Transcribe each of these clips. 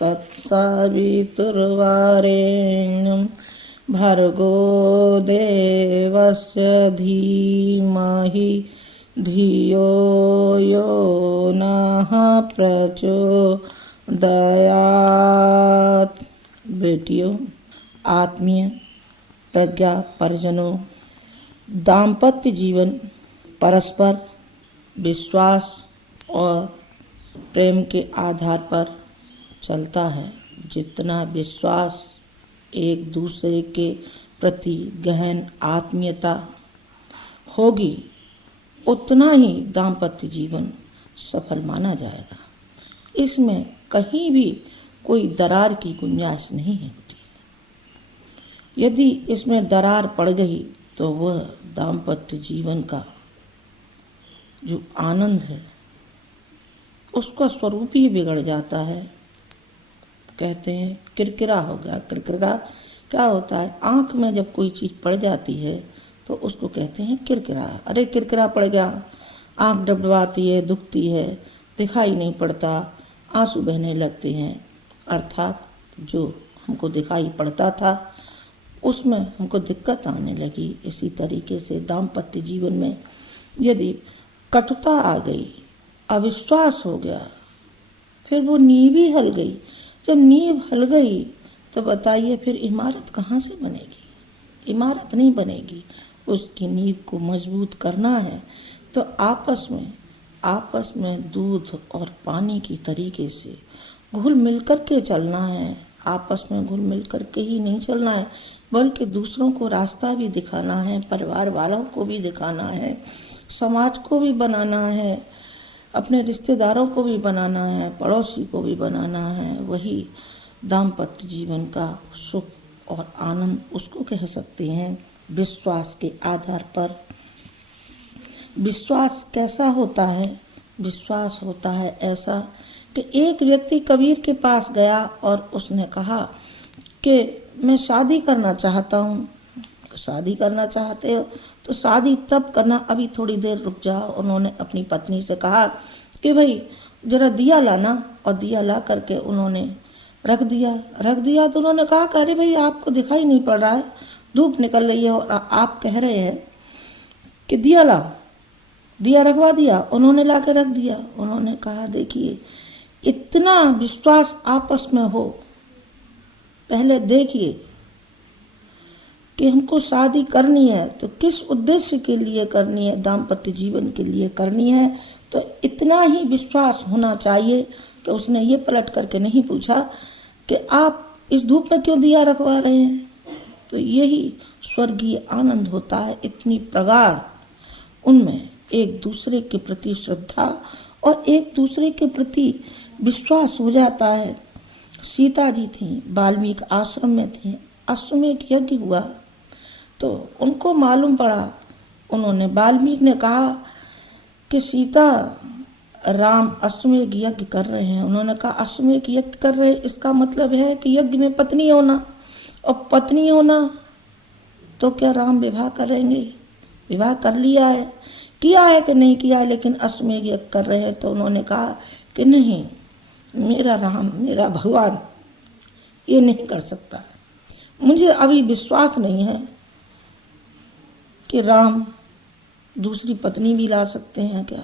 तत्सवितुर्वरेण्यं भर्गो देवस्य धीमहि धियो यो नः प्रचोदयात्। बेटियों, आत्मीय प्रज्ञा परिजनों, दाम्पत्य जीवन परस्पर विश्वास और प्रेम के आधार पर चलता है। जितना विश्वास, एक दूसरे के प्रति गहन आत्मीयता होगी, उतना ही दाम्पत्य जीवन सफल माना जाएगा। इसमें कहीं भी कोई दरार की गुंजाइश नहीं होती। यदि इसमें दरार पड़ गई तो वह दाम्पत्य जीवन का जो आनंद है उसका स्वरूप ही बिगड़ जाता है। कहते हैं किरकिरा हो गया। किरकिरा क्या होता है? आंख में जब कोई चीज पड़ जाती है तो उसको कहते हैं किरकिरा। अरे किरकिरा पड़ गया, आंख डबडबाती है, दुखती है, दिखाई नहीं पड़ता, आंसू बहने लगते हैं। अर्थात जो हमको दिखाई पड़ता था उसमें हमको दिक्कत आने लगी। इसी तरीके से दाम्पत्य जीवन में यदि कटुता आ गई, अविश्वास हो गया, फिर वो नींव ही हल गई। जब नींव हल गई तो बताइए फिर इमारत कहाँ से बनेगी? इमारत नहीं बनेगी। उसकी नींव को मजबूत करना है तो आपस में दूध और पानी की तरीके से घुल मिल करके चलना है। आपस में घुल मिल करके ही नहीं चलना है, बल्कि दूसरों को रास्ता भी दिखाना है, परिवार वालों को भी दिखाना है, समाज को भी बनाना है, अपने रिश्तेदारों को भी बनाना है, पड़ोसी को भी बनाना है। वही दाम्पत्य जीवन का सुख और आनंद उसको कह सकते हैं। विश्वास के आधार पर। विश्वास कैसा होता है? विश्वास होता है ऐसा कि एक व्यक्ति कबीर के पास गया और उसने कहा कि मैं शादी करना चाहता हूँ। शादी करना चाहते हो तो शादी तब करना, अभी थोड़ी देर रुक जाओ। उन्होंने अपनी पत्नी से कहा कि भाई जरा दिया लाना, और दिया ला करके उन्होंने रख दिया तो उन्होंने कहा कि अरे भाई आपको दिखाई नहीं पड़ रहा है, धूप निकल रही है और आप कह रहे हैं कि दिया लाओ। दिया रखवा दिया, उन्होंने ला के रख दिया। उन्होंने कहा देखिए, इतना विश्वास आपस में हो, पहले देखिए कि हमको शादी करनी है तो किस उद्देश्य के लिए करनी है, दाम्पत्य जीवन के लिए करनी है, तो इतना ही विश्वास होना चाहिए कि उसने ये पलट करके नहीं पूछा कि आप इस धूप में क्यों दिया रखवा रहे हैं। तो यही स्वर्गीय आनंद होता है। इतनी प्रगाढ़ उनमें एक दूसरे के प्रति श्रद्धा और एक दूसरे के प्रति विश्वास हो जाता है। सीता जी थी, वाल्मीकि आश्रम में थी, अश्वमेध यज्ञ हुआ तो उनको मालूम पड़ा। उन्होंने, वाल्मीकि ने कहा कि सीता, राम अश्वमेध यज्ञ कर रहे हैं। उन्होंने कहा अश्वमेध यज्ञ कर रहे हैं, इसका मतलब है कि यज्ञ में पत्नी होना, और पत्नी होना तो क्या राम विवाह करेंगे? विवाह कर लिया है, किया है कि नहीं किया है, लेकिन अश्वमेध यज्ञ कर रहे हैं। तो उन्होंने कहा कि नहीं, मेरा राम, मेरा भगवान ये नहीं कर सकता। मुझे अभी विश्वास नहीं है कि राम दूसरी पत्नी भी ला सकते हैं। क्या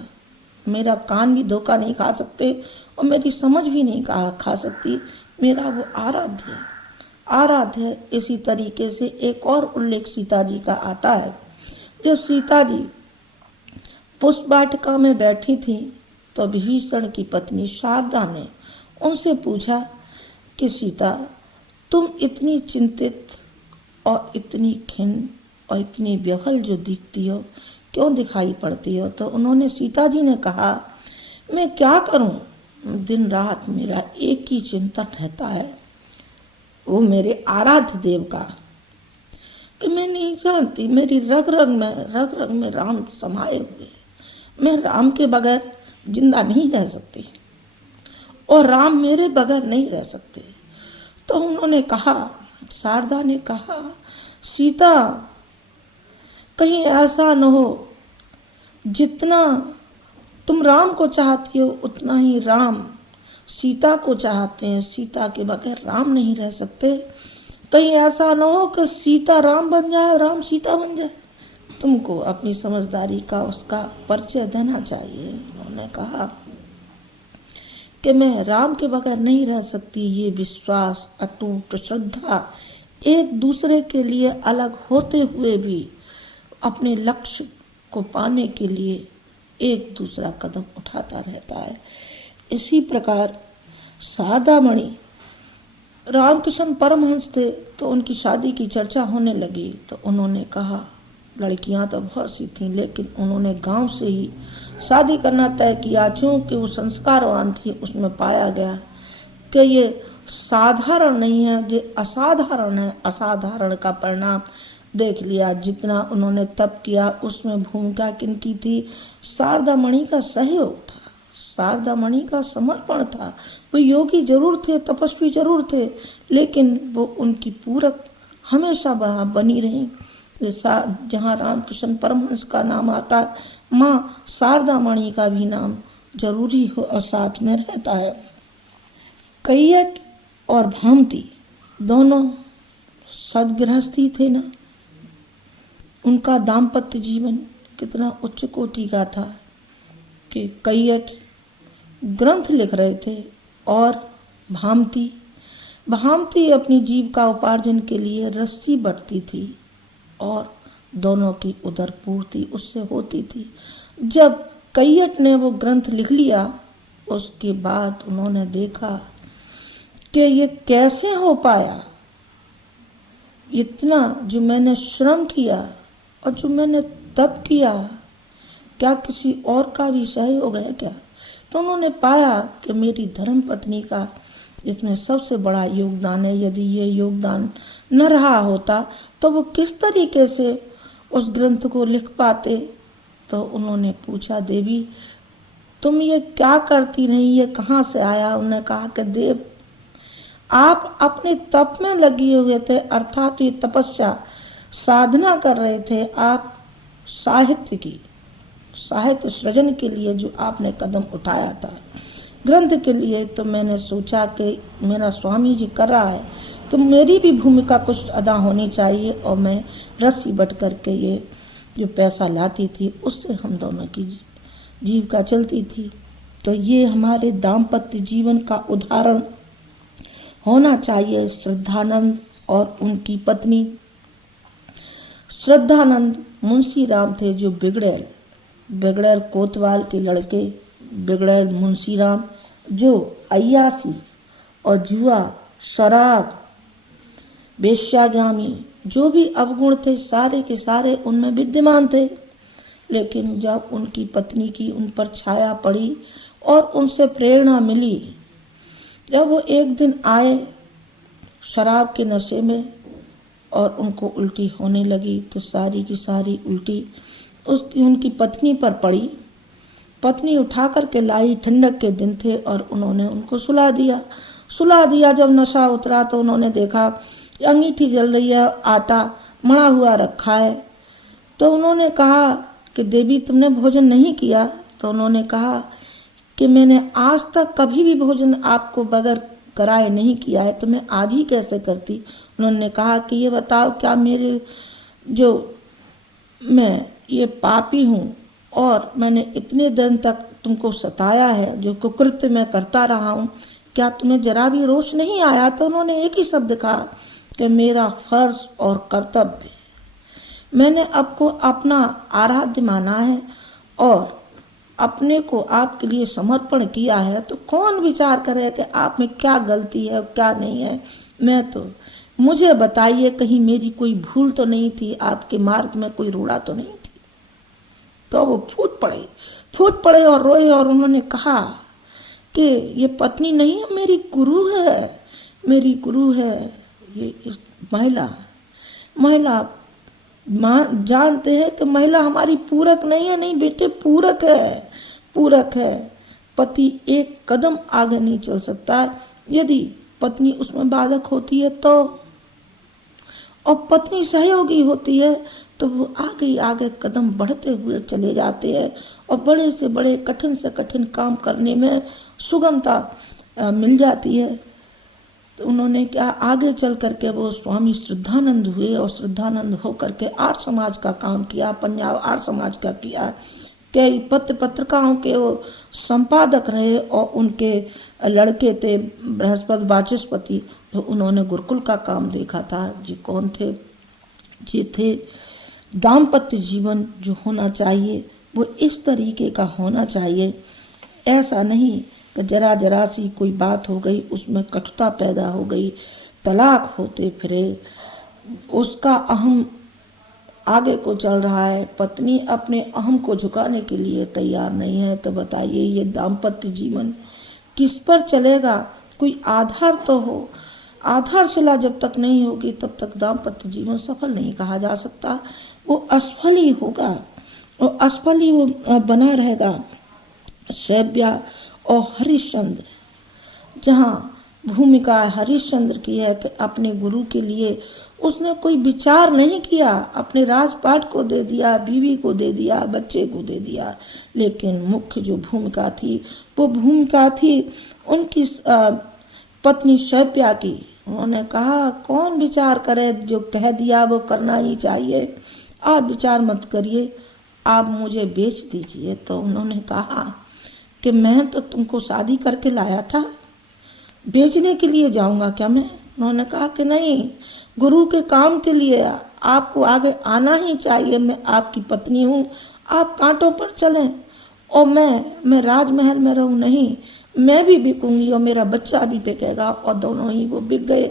मेरा कान भी धोखा नहीं खा सकते और मेरी समझ भी नहीं खा सकती। मेरा वो आराध्य है। इसी तरीके से एक और उल्लेख सीता जी का आता है। जब सीता जी पुष्प वाटिका में बैठी थी तो विभीषण की पत्नी शारदा ने उनसे पूछा कि सीता, तुम इतनी चिंतित और इतनी खिन्न और इतनी व्यहल जो दिखती हो, क्यों दिखाई पड़ती हो? तो उन्होंने, सीता जी ने कहा, मैं क्या करूं, दिन रात मेरा एक ही चिंतन रहता है, वो मेरे आराध्य देव का, कि मैं नहीं जानती, मेरी रग रग में राम समाये हुए। मैं राम के बगैर जिंदा नहीं रह सकती और राम मेरे बगैर नहीं रह सकते। तो उन्होंने कहा, शारदा ने कहा, सीता, कहीं ऐसा न हो जितना तुम राम को चाहती हो उतना ही राम सीता को चाहते हैं, सीता के बगैर राम नहीं रह सकते। कहीं ऐसा न हो कि सीता राम बन जाए, राम सीता बन जाए। तुमको अपनी समझदारी का उसका परिचय देना चाहिए। उन्होंने कहा कि मैं राम के बगैर नहीं रह सकती। ये विश्वास, अटूट श्रद्धा, एक दूसरे के लिए अलग होते हुए भी अपने लक्ष्य को पाने के लिए एक दूसरा कदम उठाता रहता है। इसी प्रकार शारदामणि, रामकृष्ण परमहंस थे तो उनकी शादी की चर्चा होने लगी। तो उन्होंने कहा, लड़कियां तो बहुत सी थीं, लेकिन उन्होंने गांव से ही शादी करना तय किया। चूंकि वो संस्कारवान थी, उसमें पाया गया कि ये साधारण नहीं है, ये असाधारण है। असाधारण का परिणाम देख लिया। जितना उन्होंने तप किया उसमें भूमिका किनकी थी? शारदामणि का सहयोग था, शारदामणि का समर्पण था। वो योगी जरूर थे, तपस्वी जरूर थे, लेकिन वो उनकी पूरक हमेशा बनी रही। जहाँ रामकृष्ण परमहंस का नाम आता, माँ शारदामणि का भी नाम जरूरी हो और साथ में रहता है। कैयट और भामती दोनों सदगृहस्थी थे ना। उनका दाम्पत्य जीवन कितना उच्च कोटि का था कि कैयट ग्रंथ लिख रहे थे और भामती अपनी जीविका उपार्जन के लिए रस्सी बटती थी और दोनों की उदर पूर्ति उससे होती थी। जब कैयट ने वो ग्रंथ लिख लिया, उसके बाद उन्होंने देखा कि ये कैसे हो पाया। इतना जो मैंने श्रम किया और जो मैंने तप किया, क्या किसी और का भी सहयोग है क्या? तो उन्होंने पाया कि मेरी धर्म पत्नी का इसमें सबसे बड़ा योगदान है। यदि ये योगदान न रहा होता तो वो किस तरीके से उस ग्रंथ को लिख पाते। तो उन्होंने पूछा, देवी तुम ये क्या करती नहीं, ये कहाँ से आया? उन्होंने कहा कि देव, आप अपने तप में लगे हुए थे, अर्थात ये तपस्या साधना कर रहे थे। आप साहित्य सृजन के लिए जो आपने कदम उठाया था ग्रंथ के लिए, तो मैंने सोचा कि मेरा स्वामी जी कर रहा है तो मेरी भी भूमिका कुछ अदा होनी चाहिए। और मैं रस्सी बट करके ये जो पैसा लाती थी उससे हम दोनों की जीविका चलती थी। तो ये हमारे दाम्पत्य जीवन का उदाहरण होना चाहिए। श्रद्धानंद और उनकी पत्नी, श्रद्धानंद मुंशी राम थे जो बिगड़ैल कोतवाल के लड़के, बिगड़ैल मुंशी राम जो अय्यासी और जुआ, शराब, वेश्यागामी जो भी अवगुण थे सारे के सारे उनमें विद्यमान थे। लेकिन जब उनकी पत्नी की उन पर छाया पड़ी और उनसे प्रेरणा मिली, जब वो एक दिन आए शराब के नशे में और उनको उल्टी होने लगी, तो सारी की सारी उल्टी उनकी पत्नी पर पड़ी। पत्नी उठा करके लाई, ठंडक के दिन थे, और उन्होंने उनको सुला दिया। जब नशा उतरा तो उन्होंने देखा अंगीठी जल रही है, आटा मड़ा हुआ रखा है। तो उन्होंने कहा कि देवी तुमने भोजन नहीं किया? तो उन्होंने कहा कि मैंने आज तक कभी भी भोजन आपको बगैर कराए नहीं किया है, तो मैं आज ही कैसे करती? उन्होंने कहा कि ये बताओ, क्या मैं ये पापी हूँ और मैंने इतने दिन तक तुमको सताया है, जो कुकृत्य मैं करता रहा हूँ, क्या तुम्हें जरा भी रोष नहीं आया? तो उन्होंने एक ही शब्द कहा कि मेरा फर्ज और कर्तव्य, मैंने आपको अपना आराध्य माना है और अपने को आपके लिए समर्पण किया है। तो कौन विचार करे कि आप में क्या गलती है और क्या नहीं है? मुझे बताइए, कहीं मेरी कोई भूल तो नहीं थी, आपके मार्ग में कोई रूढ़ा तो नहीं थी? तो वो फूट पड़े और रोए, और उन्होंने कहा कि ये पत्नी नहीं है, मेरी गुरु है। ये महिला जानते हैं कि महिला हमारी पूरक नहीं है। नहीं बेटे, पूरक है। पति एक कदम आगे नहीं चल सकता यदि पत्नी उसमें बाधक होती है तो, और पत्नी सहयोगी होती है तो वो आगे कदम बढ़ते हुए चले जाते हैं और बड़े से बड़े, कठिन से कठिन काम करने में सुगमता मिल जाती है। तो उन्होंने क्या आगे चल करके वो स्वामी श्रद्धानंद हुए और श्रद्धानंद होकर के आर्य समाज का काम किया, पंजाब आर्य समाज का किया। कई पत्रिकाओं के वो संपादक रहे और उनके लड़के थे बृहस्पति वाचस्पति, तो उन्होंने गुरुकुल का काम देखा था। जी कौन थे? जी थे दाम्पत्य जीवन जो होना चाहिए वो इस तरीके का होना चाहिए। ऐसा नहीं कि जरा जरा सी कोई बात हो गई उसमें कटुता पैदा हो गई, तलाक होते फिरे, उसका अहम आगे को चल रहा है, पत्नी अपने अहम को झुकाने के लिए तैयार नहीं है, तो बताइए ये दाम्पत्य जीवन किस पर चलेगा? कोई आधार तो हो। आधारशिला जब तक नहीं होगी तब तक दाम्पत्य जीवन सफल नहीं कहा जा सकता, वो असफल ही होगा और असफल ही वो बना रहेगा। शैव्या और हरिश्चंद्र, जहाँ भूमिका हरिश्चंद्र की है कि अपने गुरु के लिए उसने कोई विचार नहीं किया, अपने राजपाट को दे दिया, बीवी को दे दिया, बच्चे को दे दिया, लेकिन मुख्य जो भूमिका थी वो भूमिका थी उनकी पत्नी शैव्या की। उन्होंने कहा कौन विचार करे, जो कह दिया वो करना ही चाहिए, आप विचार मत करिए, आप मुझे बेच दीजिए। तो उन्होंने कहा कि मैं तो तुमको शादी करके लाया था, बेचने के लिए जाऊंगा क्या मैं? उन्होंने कहा कि नहीं, गुरु के काम के लिए आपको आगे आना ही चाहिए, मैं आपकी पत्नी हूँ, आप कांटों पर चलें और मैं राजमहल में रहूं नहीं, मैं भी बिकूंगी और मेरा बच्चा भी बिकेगा, और दोनों ही वो बिक गए।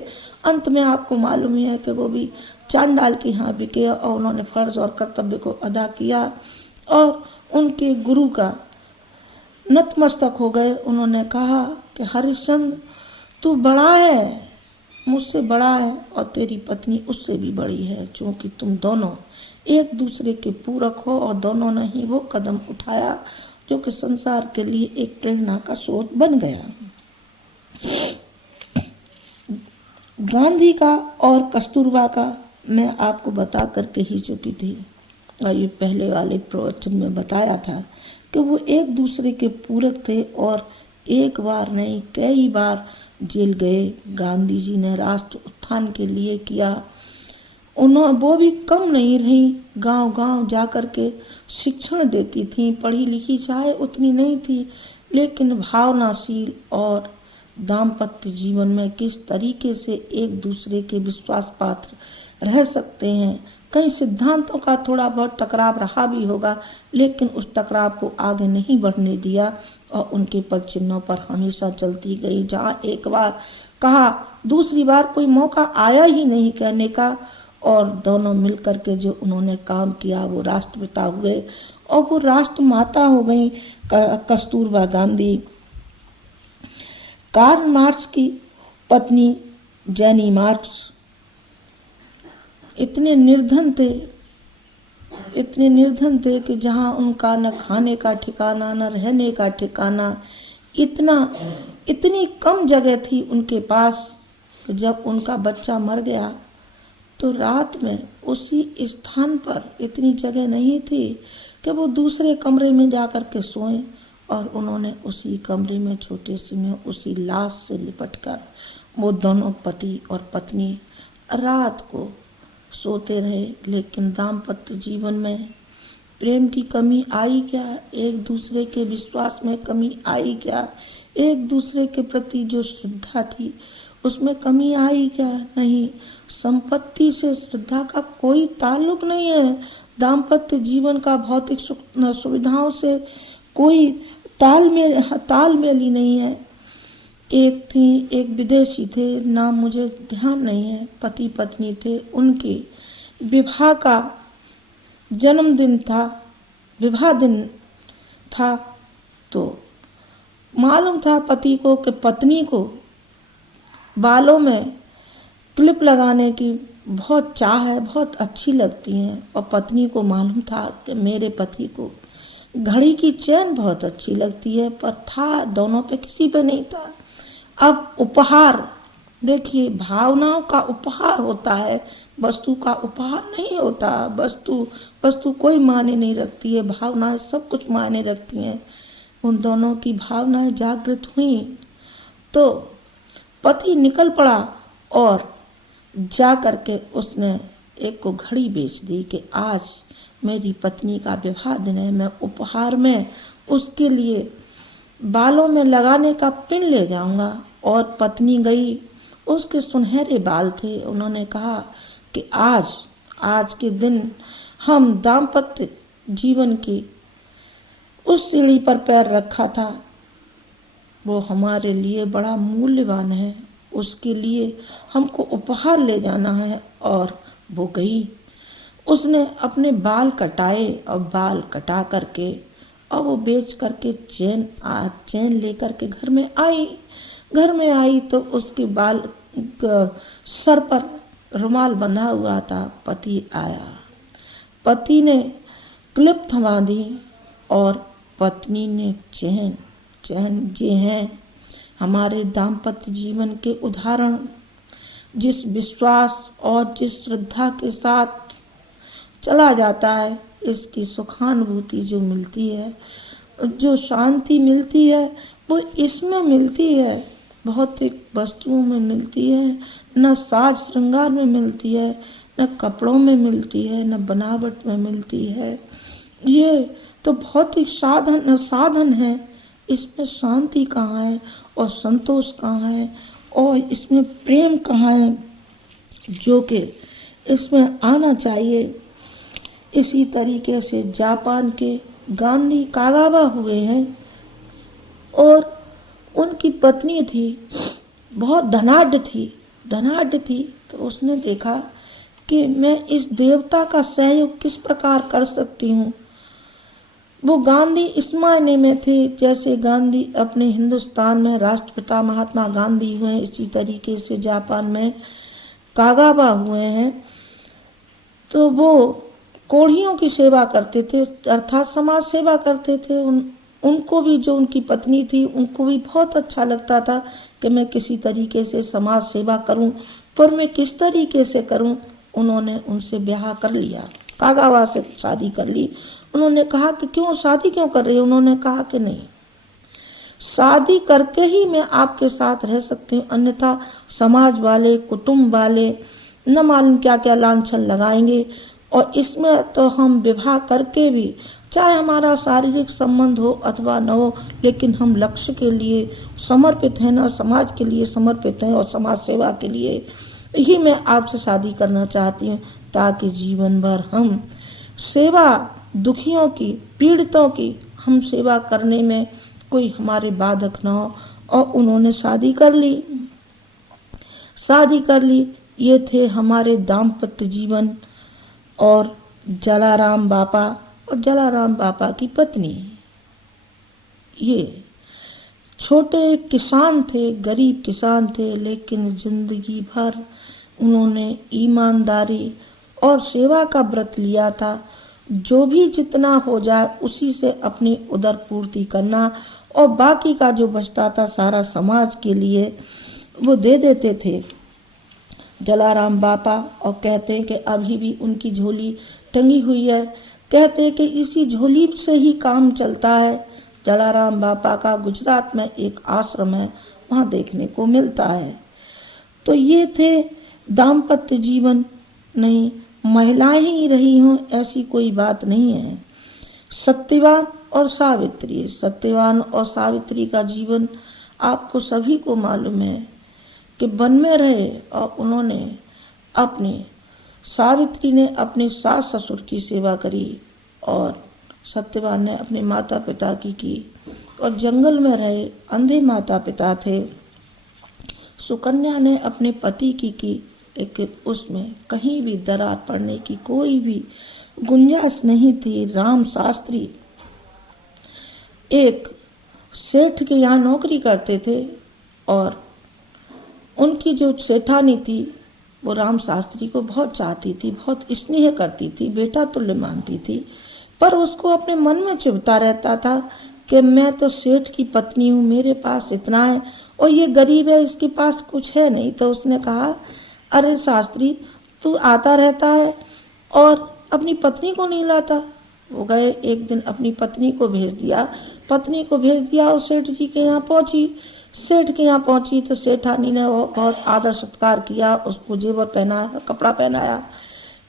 अंत में आपको मालूम ही है कि वो भी चांडाल के यहाँ बिके और उन्होंने फर्ज और कर्तव्य को अदा किया और उनके गुरु का नतमस्तक हो गए। उन्होंने कहा कि हरिश्चंद्र तू बड़ा है, मुझसे बड़ा है और तेरी पत्नी उससे भी बड़ी है, क्योंकि तुम दोनों एक दूसरे के पूरक हो और दोनों ने ही वो कदम उठाया जो कि संसार के लिए एक प्रेरणा का स्रोत बन गया। गांधी का और कस्तूरबा का मैं आपको बता करके ही चुकी थी और ये पहले वाले प्रवचन में बताया था कि वो एक दूसरे के पूरक थे और एक बार नहीं कई बार जेल गए। गांधी जी ने राष्ट्र उत्थान के लिए किया, वो भी कम नहीं रही, गांव गांव जाकर के शिक्षण देती थी, पढ़ी लिखी चाहे उतनी नहीं थी, लेकिन भावनाशील और दाम्पत्य जीवन में किस तरीके से एक दूसरे के विश्वास पात्र रह सकते हैं। कई सिद्धांतों का थोड़ा बहुत टकराव रहा भी होगा, लेकिन उस टकराव को आगे नहीं बढ़ने दिया और उनके पद चिन्हों पर हमेशा चलती गई। जहां एक बार कहा दूसरी बार कोई मौका आया ही नहीं कहने का, और दोनों मिलकर के जो उन्होंने काम किया वो राष्ट्रपिता हुए और वो राष्ट्र माता हो गई कस्तूरबा गांधी। कार्ल मार्क्स की पत्नी जेनी मार्क्स इतने निर्धन थे कि जहां उनका न खाने का ठिकाना न रहने का ठिकाना, इतनी कम जगह थी उनके पास कि जब उनका बच्चा मर गया तो रात में उसी स्थान पर इतनी जगह नहीं थी कि वो दूसरे कमरे में जाकर के सोएं, और उन्होंने उसी कमरे में छोटे से में उसी लाश से लिपटकर वो दोनों पति और पत्नी रात को सोते रहे। लेकिन दाम्पत्य जीवन में प्रेम की कमी आई क्या? एक दूसरे के विश्वास में कमी आई क्या? एक दूसरे के प्रति जो श्रद्धा थी उसमें कमी आई क्या? नहीं। संपत्ति से श्रद्धा का कोई ताल्लुक नहीं है, दाम्पत्य जीवन का भौतिक सुविधाओं से कोई तालमेल ही नहीं है। एक विदेशी थे, नाम मुझे ध्यान नहीं है, पति पत्नी थे, उनके विवाह का जन्मदिन था, विवाह दिन था, तो मालूम था पति को कि पत्नी को बालों में क्लिप लगाने की बहुत चाह है, बहुत अच्छी लगती हैं, और पत्नी को मालूम था कि मेरे पति को घड़ी की चेन बहुत अच्छी लगती है, पर था दोनों पे किसी पे नहीं था। अब उपहार देखिए, भावनाओं का उपहार होता है, वस्तु का उपहार नहीं होता। वस्तु कोई मायने नहीं रखती है, भावनाएं सब कुछ मायने रखती हैं। उन दोनों की भावनाएं जागृत हुई तो पति निकल पड़ा और जा करके उसने एक को घड़ी बेच दी कि आज मेरी पत्नी का विवाह दिन है, मैं उपहार में उसके लिए बालों में लगाने का पिन ले जाऊंगा। और पत्नी गई, उसके सुनहरे बाल थे। उन्होंने कहा कि आज के दिन हम दाम्पत्य जीवन की उस सीढ़ी पर पैर रखा था, वो हमारे लिए बड़ा मूल्यवान है, उसके लिए हमको उपहार ले जाना है। और वो गई, उसने अपने बाल कटाए और बाल कटा करके और वो बेच करके चैन लेकर के घर में आई तो उसके बाल सर पर रुमाल बंधा हुआ था। पति आया, पति ने क्लिप थमा दी और पत्नी ने चैन। ये हैं हमारे दाम्पत्य जीवन के उदाहरण। जिस विश्वास और जिस श्रद्धा के साथ चला जाता है, इसकी सुखानुभूति जो मिलती है, जो शांति मिलती है, वो इसमें मिलती है, भौतिक वस्तुओं में मिलती है, न साज श्रृंगार में मिलती है, न कपड़ों में मिलती है, न बनावट में मिलती है। ये तो भौतिक साधन है, इसमें शांति कहाँ है और संतोष कहाँ है और इसमें प्रेम कहाँ है, जो कि इसमें आना चाहिए। इसी तरीके से जापान के गांधी कागावा हुए हैं और उनकी पत्नी थी, बहुत धनाढ्य थी। तो उसने देखा कि मैं इस देवता का सहयोग किस प्रकार कर सकती हूँ। वो गांधी इस मायने में थे जैसे गांधी अपने हिंदुस्तान में राष्ट्रपिता महात्मा गांधी हुए, इसी तरीके से जापान में कागावा हुए हैं। तो वो कोढ़ियों की सेवा करते थे, अर्थात समाज सेवा करते थे। उनको भी, जो उनकी पत्नी थी, उनको भी बहुत अच्छा लगता था कि मैं किसी तरीके से समाज सेवा करूं, पर मैं किस तरीके से करूं। उन्होंने उनसे ब्याह कर लिया, कागावा से शादी कर ली। उन्होंने कहा कि क्यों शादी क्यों कर रही हो? उन्होंने कहा कि नहीं, शादी करके ही मैं आपके साथ रह सकती हूँ, अन्यथा समाज वाले, कुटुंब वाले न मालूम क्या क्या लांछन लगाएंगे। और इसमें तो हम विवाह करके भी, चाहे हमारा शारीरिक संबंध हो अथवा न हो, लेकिन हम लक्ष्य के लिए समर्पित हैं, ना समाज के लिए समर्पित हैं और समाज सेवा के लिए ही मैं आपसे शादी करना चाहती हूँ, ताकि जीवन भर हम सेवा, दुखियों की, पीड़ितों की हम सेवा करने में कोई हमारे बाधक न हो। और उन्होंने शादी कर ली। ये थे हमारे दाम्पत्य जीवन। और जलाराम बापा और जलाराम बापा की पत्नी, ये छोटे किसान थे, गरीब किसान थे, लेकिन जिंदगी भर उन्होंने ईमानदारी और सेवा का व्रत लिया था। जो भी जितना हो जाए उसी से अपनी उदर पूर्ति करना, और बाकी का जो बचता था सारा समाज के लिए वो दे देते थे जलाराम बापा। और कहते हैं कि अभी भी उनकी झोली टंगी हुई है, कहते हैं कि इसी झोली से ही काम चलता है। जलाराम बापा का गुजरात में एक आश्रम है, वहाँ देखने को मिलता है। तो ये थे दाम्पत्य जीवन। नहीं, महिलाएं ही रही हों ऐसी कोई बात नहीं है। सत्यवान और सावित्री का जीवन आपको सभी को मालूम है कि वन में रहे और उन्होंने सावित्री ने अपने सास ससुर की सेवा करी और सत्यवान ने अपने माता पिता की। और जंगल में रहे, अंधे माता पिता थे। सुकन्या ने अपने पति की एक उसमें कहीं भी दरार पड़ने की कोई भी गुंजाइश नहीं थी। राम शास्त्री एक सेठ के यहाँ नौकरी करते थे और उनकी जो सेठानी थी वो राम शास्त्री को बहुत चाहती थी, बहुत स्नेह करती थी, बेटा तुल्य मानती थी। पर उसको अपने मन में चुभता रहता था कि मैं तो सेठ की पत्नी हूँ, मेरे पास इतना है और ये गरीब है, इसके पास कुछ है नहीं। तो उसने कहा, अरे शास्त्री, तू आता रहता है और अपनी पत्नी को नहीं लाता। वो गए, एक दिन अपनी पत्नी को भेज दिया और सेठ जी के यहाँ पहुंची। सेठ के यहाँ पहुंची तो सेठानी ने वो बहुत आदर सत्कार किया, उसको जेवर पहनाया, कपड़ा पहनाया,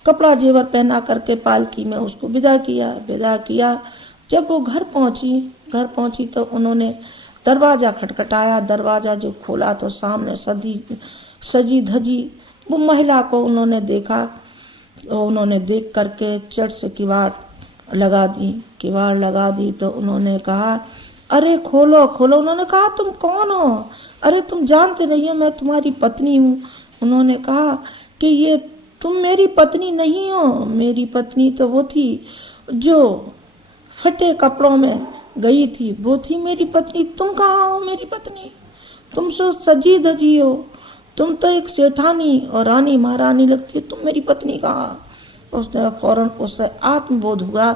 कपड़ा जेवर पहना करके पालकी में उसको विदा किया। जब वो घर पहुंची तो उन्होंने दरवाजा खटखटाया। दरवाजा जो खोला तो सामने सजी धजी वो महिला को उन्होंने देखा। तो उन्होंने देख करके चट से किवाड़ लगा दी तो उन्होंने कहा, अरे खोलो। उन्होंने कहा, तुम कौन हो? अरे तुम जानते नहीं हो मैं तुम्हारी पत्नी हूँ। उन्होंने कहा कि ये तुम मेरी पत्नी नहीं हो, मेरी पत्नी तो वो थी जो फटे कपड़ों में गई थी, वो थी मेरी पत्नी। तुम कहाँ हो मेरी पत्नी? तुम तो सजी धजी हो, तुम तो एक सेठानी और रानी महारानी लगती है, तुम मेरी पत्नी कहाँ? उसने फौरन, उससे आत्मबोध हुआ,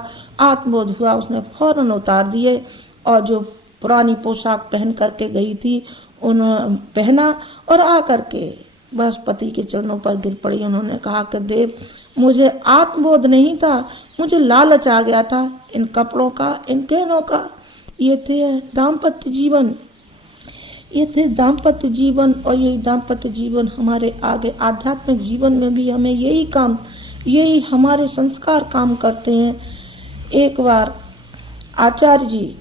उसने फौरन उतार दिए और जो पुरानी पोशाक पहन करके गई थी उन्होंने पहना और आकर के बस पति के चरणों पर गिर पड़ी। उन्होंने कहा कि देव, मुझे आत्मबोध नहीं था, मुझे लालच आ गया था इन कपड़ों का, इन गहनों का। ये थे दाम्पत्य जीवन और यही दाम्पत्य जीवन हमारे आगे आध्यात्मिक जीवन में भी हमें यही हमारे संस्कार काम करते हैं। एक बार आचार्य जी,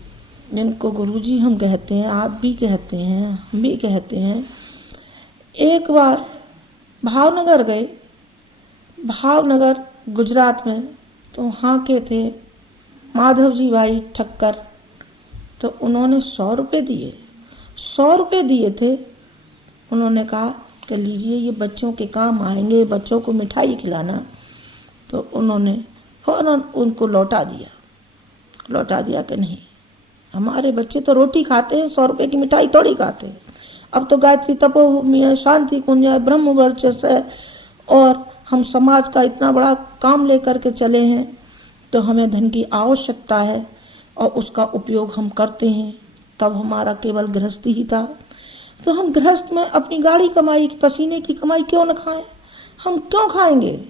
जिनको गुरुजी हम कहते हैं, आप भी कहते हैं, हम भी कहते हैं, एक बार भावनगर गए, भावनगर गुजरात में। तो वहाँ के थे माधव जी भाई ठक्कर। तो उन्होंने 100 रुपए दिए थे। उन्होंने कहा कि लीजिए, ये बच्चों के काम आएंगे, बच्चों को मिठाई खिलाना। तो उन्होंने फौरन उनको लौटा दिया कि नहीं, हमारे बच्चे तो रोटी खाते हैं, 100 रुपए की मिठाई थोड़ी खाते हैं। अब तो गायत्री तपोभूमि है, शांति कुंज है, ब्रह्म वर्चस्व है और हम समाज का इतना बड़ा काम लेकर के चले हैं, तो हमें धन की आवश्यकता है और उसका उपयोग हम करते हैं। तब हमारा केवल गृहस्थी ही था, तो हम गृहस्थ में अपनी गाड़ी कमाई, पसीने की कमाई क्यों न खाएं? हम क्यों खाएंगे?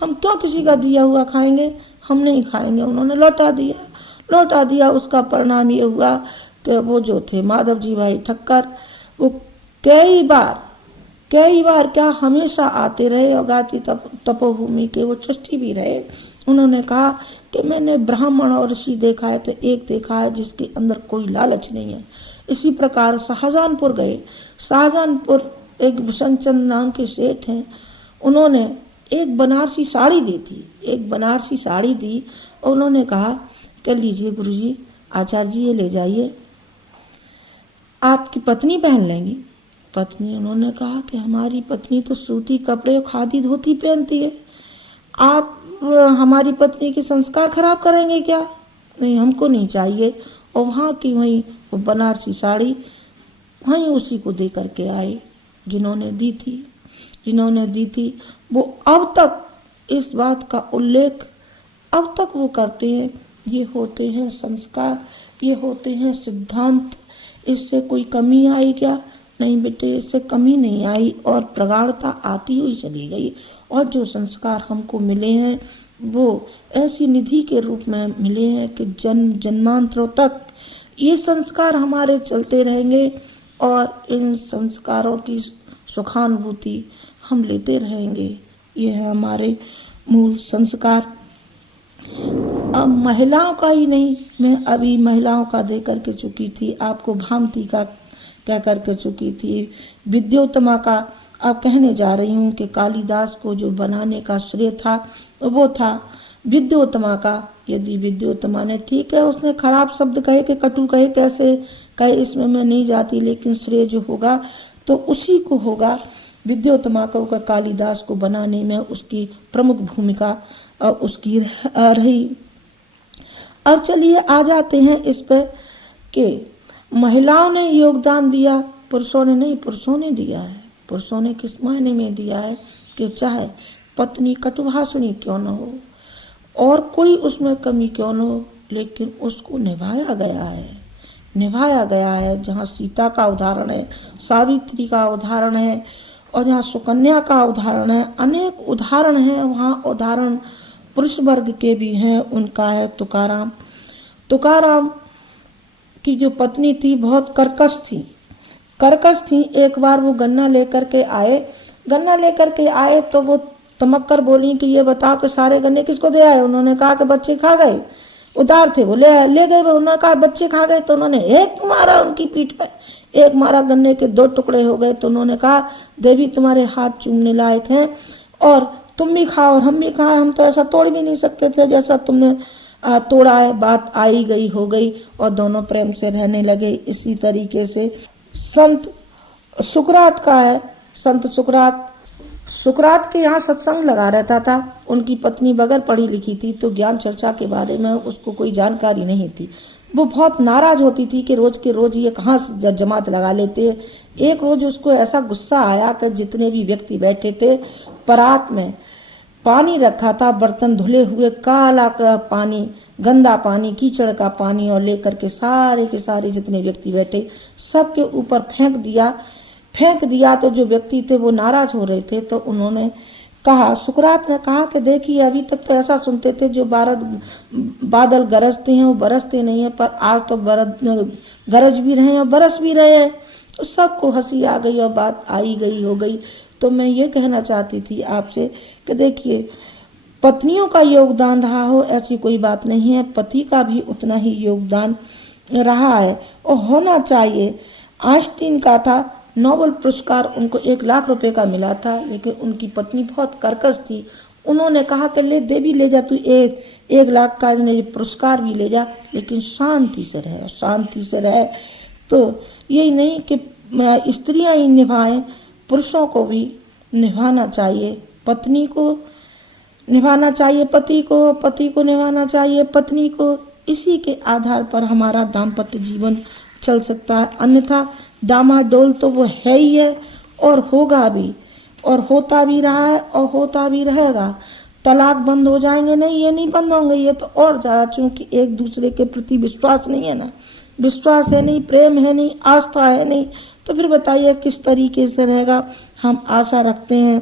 हम क्यों किसी का दिया हुआ खाएंगे? हम नहीं खाएंगे। उन्होंने लौटा दिया। उसका परिणाम ये हुआ कि वो जो थे माधव जी भाई ठक्कर, वो कई बार क्या हमेशा आते रहे और गायत्री तपोभूमि के वो ट्रस्टी भी रहे। उन्होंने कहा कि मैंने ब्राह्मण और ऋषि देखा है तो एक देखा है जिसके अंदर कोई लालच नहीं है। इसी प्रकार शाहजहानपुर गए। शाहजहानपुर एक भूषणचंद नाम के सेठ हैं, उन्होंने एक बनारसी साड़ी दी और उन्होंने कहा कि लीजिए गुरुजी, आचार्य जी ये ले जाइए, आपकी पत्नी पहन लेंगी। पत्नी, उन्होंने कहा कि हमारी पत्नी तो सूती कपड़े खादी धोती पहनती है, आप हमारी पत्नी के संस्कार खराब करेंगे क्या? नहीं, हमको नहीं चाहिए। और वहाँ की वहीं वो बनारसी साड़ी वहीं उसी को दे करके आए जिन्होंने दी थी। वो अब तक इस बात का उल्लेख अब तक वो करते हैं। ये होते हैं संस्कार, ये होते हैं सिद्धांत। इससे कोई कमी आई क्या? नहीं बेटे, इससे कमी नहीं आई और प्रगाढ़ता आती हुई चली गई। और जो संस्कार हमको मिले हैं वो ऐसी निधि के रूप में मिले हैं कि जन्मांतरों तक ये संस्कार हमारे चलते रहेंगे और इन संस्कारों की सुखानुभूति हम लेते रहेंगे। ये है हमारे मूल संस्कार। अब महिलाओं का ही नहीं, मैं अभी महिलाओं का दे करके चुकी थी, आपको भामती का क्या करके चुकी थी, विद्योत्तमा का अब कहने जा रही हूँ कि कालिदास को जो बनाने का श्रेय था वो था विद्योत्तमा का। यदि विद्योत्तमा ने, ठीक है, उसने खराब शब्द कहे कि कटु कहे, कैसे कहे, इसमें मैं नहीं जाती, लेकिन श्रेय जो होगा तो उसी को होगा। विद्योत्तमा को कालिदास को बनाने में उसकी प्रमुख भूमिका उसकी रही। अब चलिए आ जाते हैं इस पर कि महिलाओं ने योगदान दिया, पुरुषों ने नहीं, पुरुषों ने दिया है। पुरुषों ने किस मायने में दिया है कि चाहे पत्नी कटुभाषणी क्यों न हो और कोई उसमें कमी क्यों न हो, लेकिन उसको निभाया गया है। जहाँ सीता का उदाहरण है, सावित्री का उदाहरण है और जहाँ सुकन्या का उदाहरण है, अनेक उदाहरण हैं, वहाँ उदाहरण पुरुष वर्ग के भी हैं। उनका है तुकाराम की जो पत्नी थी बहुत कर्कश थी, कर्कश थी। एक बार वो गन्ना लेकर के आए तो वो तमक कर बोली कि ये बताओ कि सारे गन्ने किसको दे आए। उन्होंने कहा कि बच्चे खा गए। उदार थे वो ले गए। उन्होंने कहा बच्चे खा गए, तो उन्होंने एक मारा उनकी पीठ पे, एक मारा, गन्ने के 2 टुकड़े हो गए। तो उन्होंने कहा देवी तुम्हारे हाथ चूमने लायक हैं और तुम भी खाओ और हम भी खाए, हम तो ऐसा तोड़ भी नहीं सकते थे जैसा तुमने तोड़ा है। बात आई गई हो गई और दोनों प्रेम से रहने लगे। इसी तरीके से संत सुकरात का है। संत सुकरात के यहाँ सत्संग लगा रहता था। उनकी पत्नी बगैर पढ़ी लिखी थी, तो ज्ञान चर्चा के बारे में उसको कोई जानकारी नहीं थी। वो बहुत नाराज होती थी कि रोज के रोज ये कहाँ जमात लगा लेते हैं। एक रोज उसको ऐसा गुस्सा आया कि जितने भी व्यक्ति बैठे थे, परात में पानी रखा था, बर्तन धुले हुए, काला का पानी, गंदा पानी, कीचड़ का पानी, और लेकर के सारे जितने व्यक्ति बैठे सबके ऊपर फेंक दिया। तो जो व्यक्ति थे वो नाराज हो रहे थे। तो उन्होंने कहा, सुकरात ने कहा कि देखिए अभी तक तो ऐसा सुनते थे जो बादल गरजते हैं वो बरसते नहीं है, पर आज तो गरज भी रहे हैं और बरस भी रहे हैं। तो सबको हंसी आ गई और बात आई गई हो गई। तो मैं ये कहना चाहती थी आपसे कि देखिए पत्नियों का योगदान रहा हो ऐसी कोई बात नहीं है, पति का भी उतना ही योगदान रहा है और होना चाहिए। आइंस्टीन का था, नोबेल पुरस्कार उनको 1 लाख रुपए का मिला था, लेकिन उनकी पत्नी बहुत कर्कश थी। उन्होंने कहा कि ले देवी ले जा, तू 1 लाख का पुरस्कार भी ले जा, लेकिन शांति से रहे। तो यही नहीं कि स्त्रियां ही निभाएं, पुरुषों को भी निभाना चाहिए। पत्नी को निभाना चाहिए पति को निभाना चाहिए पत्नी को। इसी के आधार पर हमारा दाम्पत्य जीवन चल सकता है। अन्यथा डामाडोल तो वो है ही है और होगा भी, और होता भी रहा है और होता भी रहेगा। तलाक बंद हो जाएंगे? नहीं, ये नहीं बंद होंगे, ये तो और ज्यादा, चूंकि एक दूसरे के प्रति विश्वास नहीं है ना। विश्वास है नहीं, प्रेम है नहीं, आस्था है नहीं, तो फिर बताइए किस तरीके से रहेगा। हम आशा रखते हैं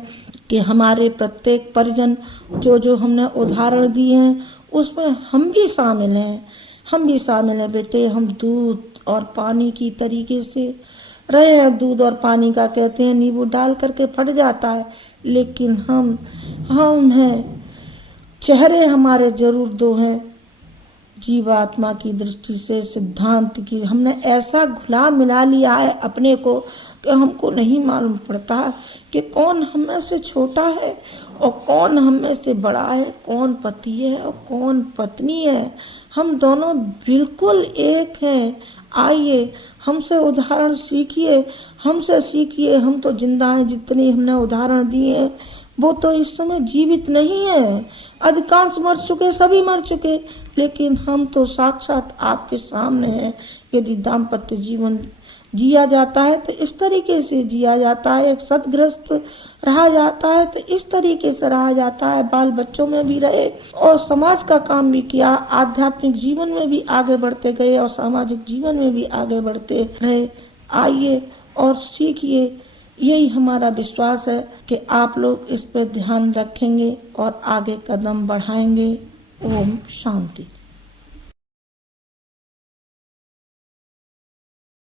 कि हमारे प्रत्येक परिजन जो हमने उदाहरण दिए हैं उसमें हम भी शामिल हैं बेटे। हम दूध और पानी की तरीके से रहे हैं। दूध और पानी का कहते हैं नींबू डाल करके फट जाता है, लेकिन हम हैं, चेहरे हमारे जरूर 2 हैं। जीवात्मा की दृष्टि से, सिद्धांत की, हमने ऐसा घुला मिला लिया है अपने को कि हमको नहीं मालूम पड़ता कि कौन हमें से छोटा है और कौन हमें से बड़ा है, कौन पति है और कौन पत्नी है। हम दोनों बिल्कुल एक हैं। आइए हमसे उदाहरण सीखिए, हमसे सीखिए। हम तो जिंदा हैं, जितने हमने उदाहरण दिए हैं वो तो इस समय जीवित नहीं है। अधिकांश मर चुके, सभी मर चुके, लेकिन हम तो साक्षात आपके सामने हैं। यदि दाम्पत्य जीवन जिया जाता है तो इस तरीके से जिया जाता है, एक सदगृहस्थ रहा जाता है तो इस तरीके से रहा जाता है। बाल बच्चों में भी रहे और समाज का काम भी किया, आध्यात्मिक जीवन में भी आगे बढ़ते गए और सामाजिक जीवन में भी आगे बढ़ते रहे। आइए और सीखिए। यही हमारा विश्वास है कि आप लोग इस पर ध्यान रखेंगे और आगे कदम बढ़ाएंगे। ओम शांति।